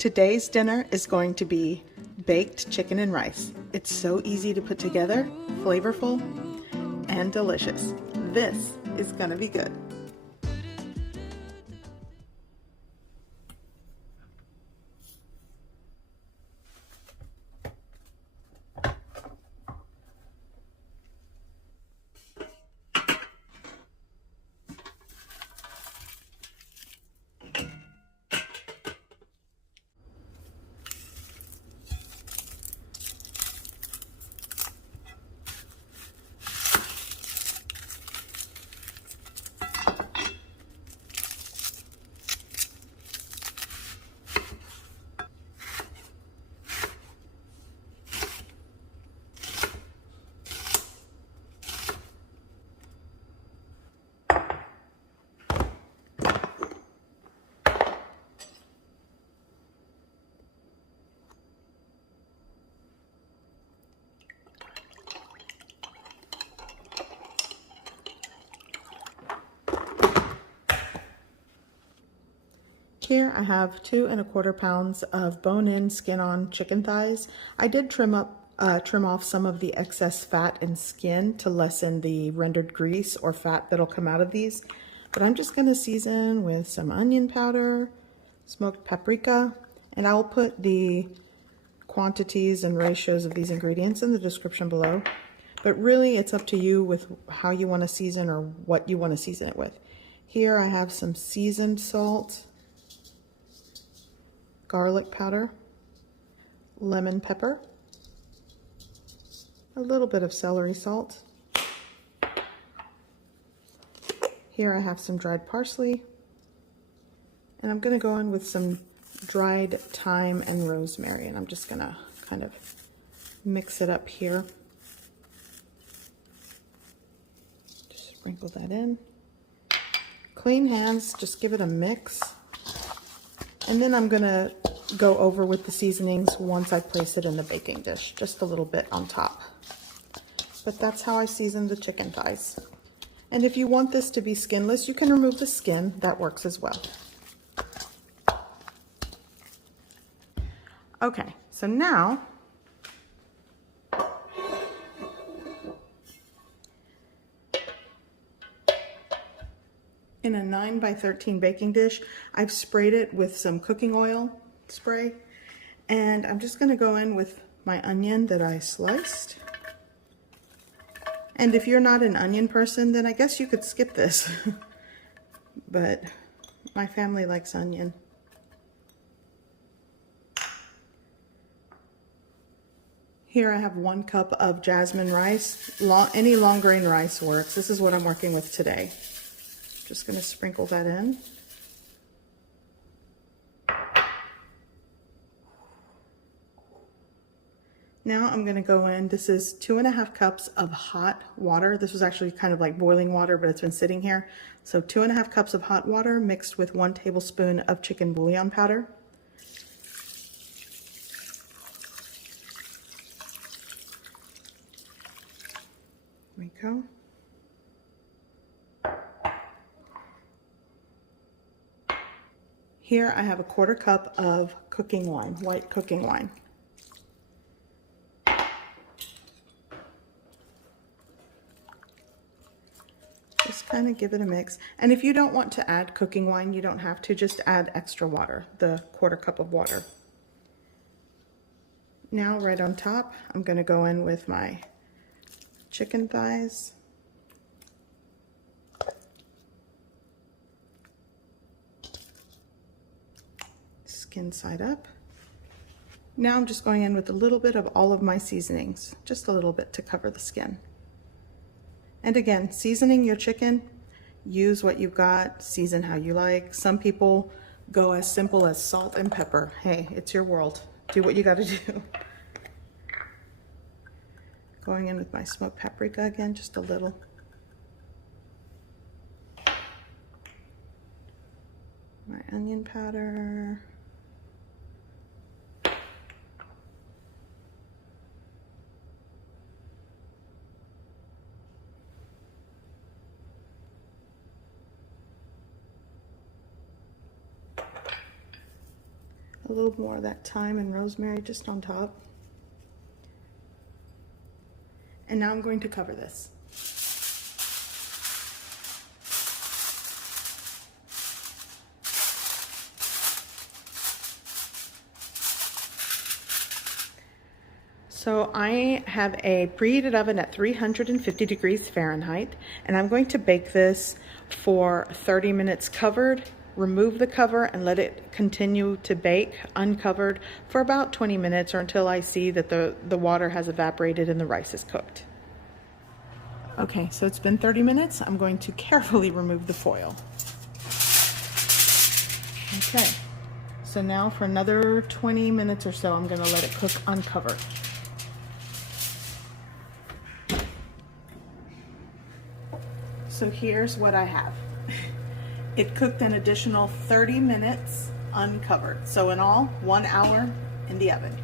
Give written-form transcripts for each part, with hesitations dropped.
Today's dinner is going to be baked chicken and rice. It's so easy to put together, flavorful, and delicious. This is gonna be good. Here I have 2 1/4 pounds of bone-in, skin-on chicken thighs. I did trim off some of the excess fat and skin to lessen the rendered grease or fat that'll come out of these. But I'm just gonna season with some onion powder, smoked paprika, and I'll put the quantities and ratios of these ingredients in the description below. But really it's up to you with how you wanna season or what you wanna season it with. Here I have some seasoned salt, garlic powder, lemon pepper, a little bit of celery salt. Here I have some dried parsley, and I'm going to go in with some dried thyme and rosemary, and I'm just going to kind of mix it up here. Just sprinkle that in. Clean hands, just give it a mix. And then I'm gonna go over with the seasonings once I place it in the baking dish, just a little bit on top. But that's how I season the chicken thighs. And if you want this to be skinless, you can remove the skin, that works as well. Okay, so now, in a 9 by 13 baking dish, I've sprayed it with some cooking oil spray, and I'm just gonna go in with my onion that I sliced. And if you're not an onion person, then I guess you could skip this. But my family likes onion. Here I have 1 cup of jasmine rice. Any long grain rice works. This is what I'm working with today. Just going to sprinkle that in. Now I'm going to go in, this is 2 1/2 cups of hot water. This was actually kind of like boiling water, but it's been sitting here. So 2 1/2 cups of hot water mixed with 1 tablespoon of chicken bouillon powder. There we go. Here I have a 1/4 cup of cooking wine, white cooking wine. Just kind of give it a mix. And if you don't want to add cooking wine, you don't have to, just add extra water, the 1/4 cup of water. Now right on top, I'm going to go in with my chicken thighs. Skin side up. Now I'm just going in with a little bit of all of my seasonings, just a little bit to cover the skin. And again, seasoning your chicken, use what you've got, season how you like. Some people go as simple as salt and pepper. Hey, it's your world. Do what you got to do. Going in with my smoked paprika again, just a little. My onion powder. A a little more of that thyme and rosemary just on top. And now I'm going to cover this. So I have a preheated oven at 350 degrees Fahrenheit, and I'm going to bake this for 30 minutes covered. Remove the cover and let it continue to bake uncovered for about 20 minutes or until I see that the water has evaporated and the rice is cooked. Okay, so it's been 30 minutes. I'm going to carefully remove the foil. Okay, so now for another 20 minutes or so, I'm going to let it cook uncovered. So here's what I have. It cooked an additional 30 minutes uncovered. So in all, 1 hour in the oven.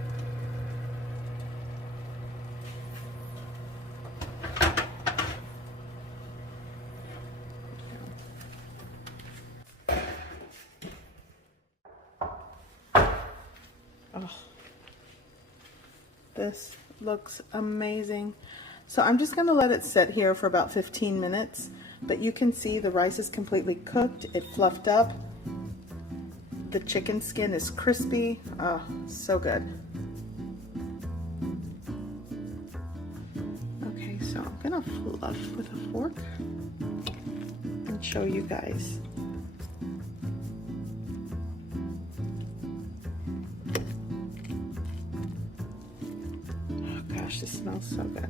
Oh, this looks amazing. So I'm just going to let it sit here for about 15 minutes. But you can see the rice is completely cooked. It fluffed up. The chicken skin is crispy. Oh, so good. Okay, so I'm gonna fluff with a fork and show you guys. Oh gosh, this smells so good.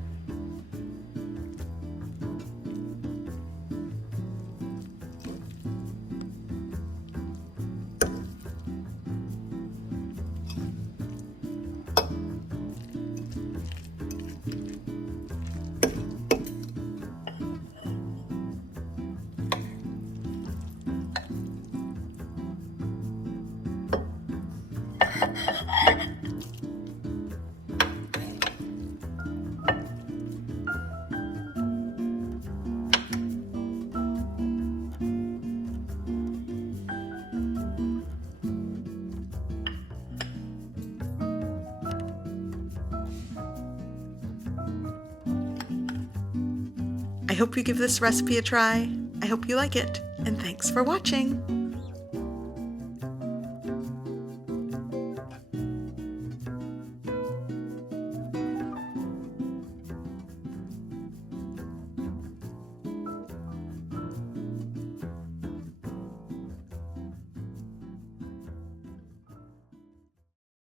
I hope you give this recipe a try. I hope you like it, and thanks for watching.